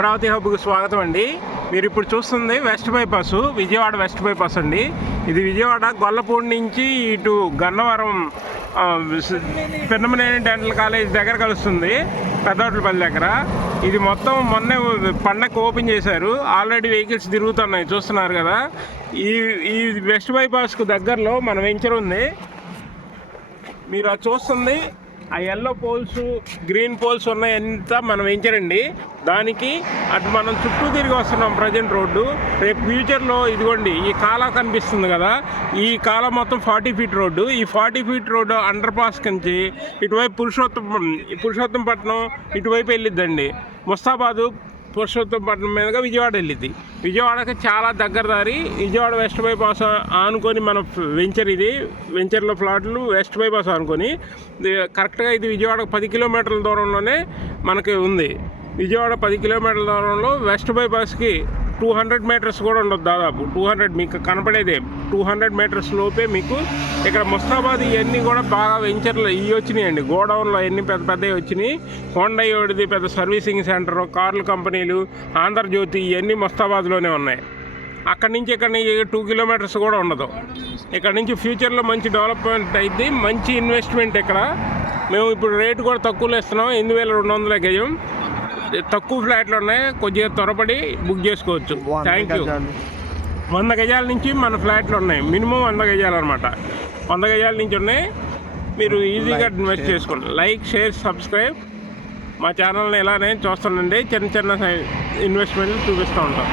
అమరావతి హబ్కు స్వాగతం అండి. మీరు ఇప్పుడు చూస్తుంది west bypass, Vijayawada west bypass అండి. ఇది విజయవాడ గొల్లపూడి నుంచి ఇటు గన్నవరం పిన్నమనేని డెంటల్ కాలేజ్ దగ్గర కలుస్తుంది, పెద్దోట్లపల్లి దగ్గర. ఇది మొత్తం మొన్నే పండగ ఓపెన్ చేశారు. ఆల్రెడీ వెహికల్స్ తిరుగుతున్నాయి, చూస్తున్నారు కదా. ఈ వెస్ట్ బైపాస్కు దగ్గరలో మన వెంచర్ ఉంది. మీరు అది చూస్తుంది, ఆ ఎల్లో పోల్స్ గ్రీన్ పోల్స్ ఉన్నాయంతా మనం వెంచరండి. దానికి అటు మనం చుట్టూ తిరిగి వస్తున్నాం ప్రజెంట్ రోడ్డు. రేపు ఫ్యూచర్లో ఇదిగోండి ఈ కాలా కనిపిస్తుంది కదా, ఈ కాలా మొత్తం 40 ఫీట్ రోడ్డు. ఈ 40 ఫీట్ రోడ్డు అండర్ పాస్ నుంచి ఇటువైపు పురుషోత్తంపట్నం ఇటువైపు వెళ్ళిద్దండి. ముస్తాబాదు పురుషోత్తంపట్నం మీదుగా విజయవాడ వెళ్ళిద్ది. విజయవాడకి చాలా దగ్గర దారి. విజయవాడ వెస్ట్ బైపాస్ ఆనుకొని మన వెంచర్, ఇది వెంచర్లో ఫ్లాట్లు వెస్ట్ బైపాస్ ఆనుకొని కరెక్ట్గా ఇది విజయవాడకు 10 కిలోమీటర్ల దూరంలోనే మనకి ఉంది. విజయవాడ 10 కిలోమీటర్ల దూరంలో వెస్ట్ బైపాస్కి 200 మీటర్స్ కూడా ఉండదు, దాదాపు 200 మీకు కనపడేదే 200 మీటర్స్ లోపే మీకు ఇక్కడ ముస్తాబాద్ ఇవన్నీ కూడా బాగా వెంచర్లు ఇవి వచ్చినాయండి. గోడౌన్లో అన్నీ పెద్ద పెద్దవి వచ్చినాయి. హోండా యోడిది పెద్ద సర్వీసింగ్ సెంటర్, కార్ల కంపెనీలు, ఆంధ్రజ్యోతి ఇవన్నీ ముస్తాబాద్లోనే ఉన్నాయి. అక్కడి నుంచి ఇక్కడ నుంచి 2 కిలోమీటర్స్ కూడా ఉండదు. ఇక్కడ నుంచి ఫ్యూచర్లో మంచి డెవలప్మెంట్ అయింది, మంచి ఇన్వెస్ట్మెంట్. ఇక్కడ మేము ఇప్పుడు రేటు కూడా తక్కువలో ఇస్తున్నాం, 8,200 గజం. తక్కువ ఫ్లాట్లు ఉన్నాయి, కొద్దిగా త్వరపడి బుక్ చేసుకోవచ్చు. Thank you. 100 గజాల నుంచి మన ఫ్లాట్లు ఉన్నాయి, మినిమం 100 గజాలు అనమాట. 100 గజాల నుంచి ఉన్నాయి, మీరు ఈజీగా ఇన్వెస్ట్ చేసుకోండి. Like, share, subscribe. మా ఛానల్ని ఇలానే చూస్తానండి, చిన్న చిన్న ఇన్వెస్ట్మెంట్లు చూపిస్తూ ఉంటాం.